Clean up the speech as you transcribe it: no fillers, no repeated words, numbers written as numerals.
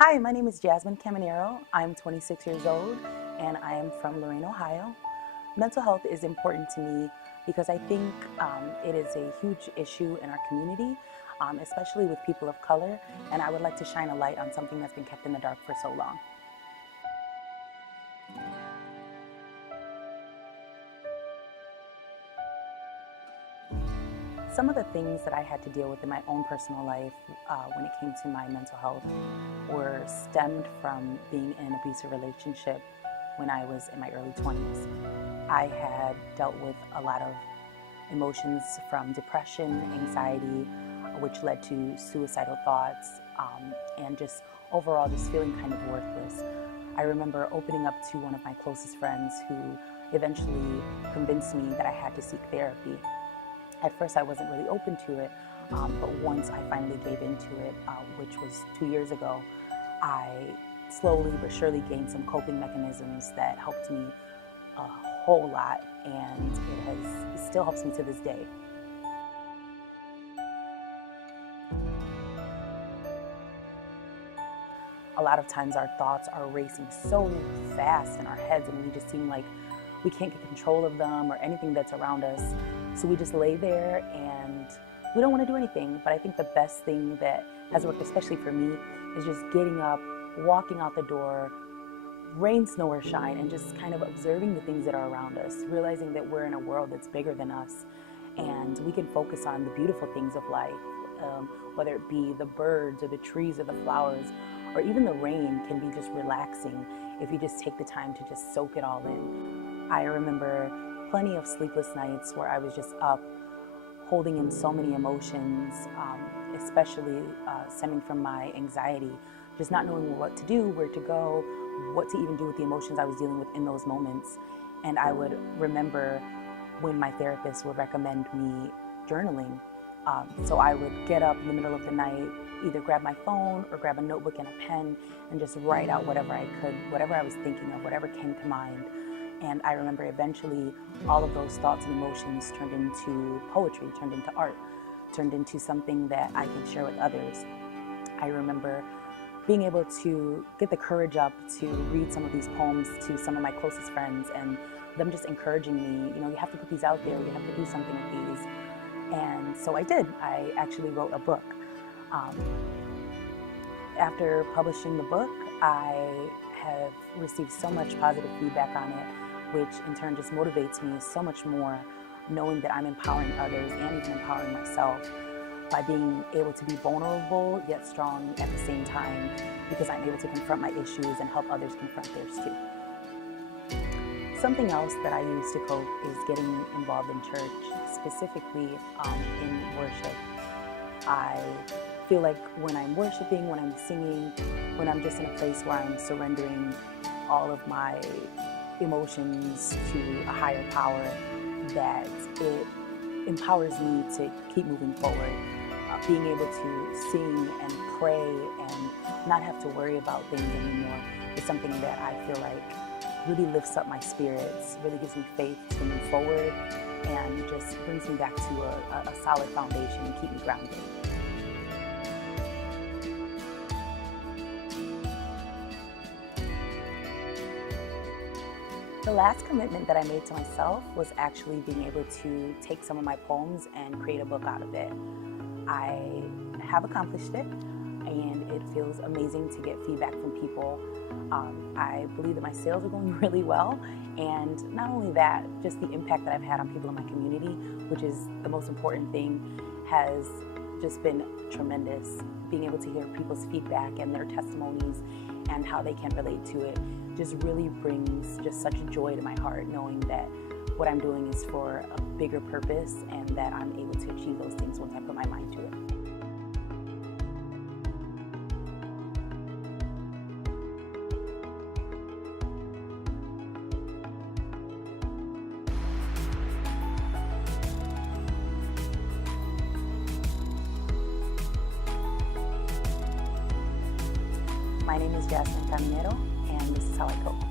Hi, my name is Jasmine Caminero. I'm 26 years old and I am from Lorain, Ohio. Mental health is important to me because I think it is a huge issue in our community, especially with people of color, and I would like to shine a light on something that's been kept in the dark for so long. Some of the things that I had to deal with in my own personal life when it came to my mental health were stemmed from being in an abusive relationship when I was in my early 20s. I had dealt with a lot of emotions from depression, anxiety, which led to suicidal thoughts, and just overall just feeling kind of worthless. I remember opening up to one of my closest friends who eventually convinced me that I had to seek therapy. At first I wasn't really open to it, but once I finally gave into it, which was 2 years ago, I slowly but surely gained some coping mechanisms that helped me a whole lot, and it still helps me to this day. A lot of times our thoughts are racing so fast in our heads and we just seem like we can't get control of them or anything that's around us. So we just lay there and we don't want to do anything. But I think the best thing that has worked, especially for me, is just getting up, walking out the door, rain, snow, or shine, and just kind of observing the things that are around us, realizing that we're in a world that's bigger than us and we can focus on the beautiful things of life, whether it be the birds or the trees or the flowers, or even the rain can be just relaxing if you just take the time to just soak it all in. I remember plenty of sleepless nights where I was just up holding in so many emotions, especially stemming from my anxiety, just not knowing what to do, where to go, what to even do with the emotions I was dealing with in those moments. And I would remember when my therapist would recommend me journaling. So I would get up in the middle of the night, either grab my phone or grab a notebook and a pen and just write out whatever I could, whatever I was thinking of, whatever came to mind. And I remember eventually all of those thoughts and emotions turned into poetry, turned into art, turned into something that I can share with others. I remember being able to get the courage up to read some of these poems to some of my closest friends and them just encouraging me, you have to put these out there, you have to do something with these. And so I did. I actually wrote a book. After publishing the book, I have received so much positive feedback on it, which in turn just motivates me so much more, knowing that I'm empowering others and even empowering myself by being able to be vulnerable yet strong at the same time, because I'm able to confront my issues and help others confront theirs too. Something else that I use to cope is getting involved in church, specifically in worship. I feel like when I'm worshiping, when I'm singing, when I'm just in a place where I'm surrendering all of my emotions to a higher power, that it empowers me to keep moving forward. Being able to sing and pray and not have to worry about things anymore is something that I feel like really lifts up my spirits, really gives me faith to move forward, and just brings me back to a solid foundation and keep me grounded. The last commitment that I made to myself was actually being able to take some of my poems and create a book out of it. I have accomplished it, and it feels amazing to get feedback from people. I believe that my sales are going really well, and not only that, just the impact that I've had on people in my community, which is the most important thing, has just been tremendous. Being able to hear people's feedback and their testimonies and how they can relate to it just really brings just such joy to my heart, knowing that what I'm doing is for a bigger purpose and that I'm able to achieve those things once I put my mind to it. My name is Jasmine Caminero, and this is How I Cope.